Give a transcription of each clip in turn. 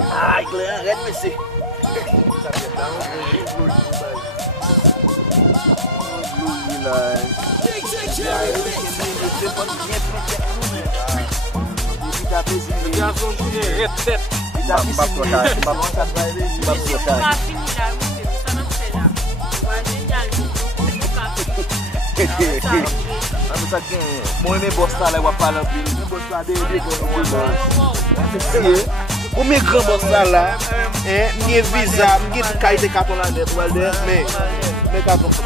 Ai, Glen, arrête, monsieur. Moi, mes boss là, on va parler un peu. Mes boss là, pour mes grands boss là, mes visa, mes qualité carton là, mais carton là.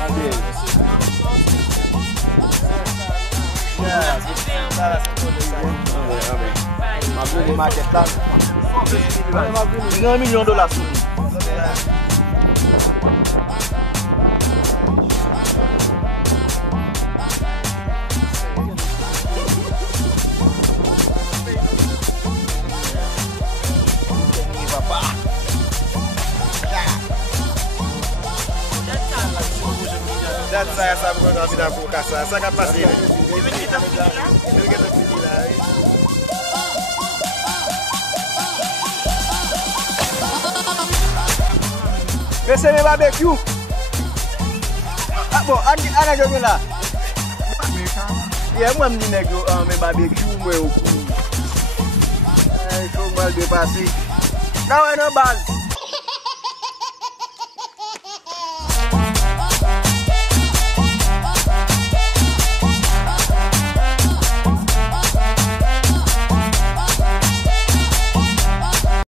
$1 million sur nous. Saya bukan nggak bisa buka saya kan pasti ini. Mese me barbecue. Ah bon, ana jogo là. Yeah, moi me nego me barbecue moi au cou. Faut mal dépasser. Não é no base.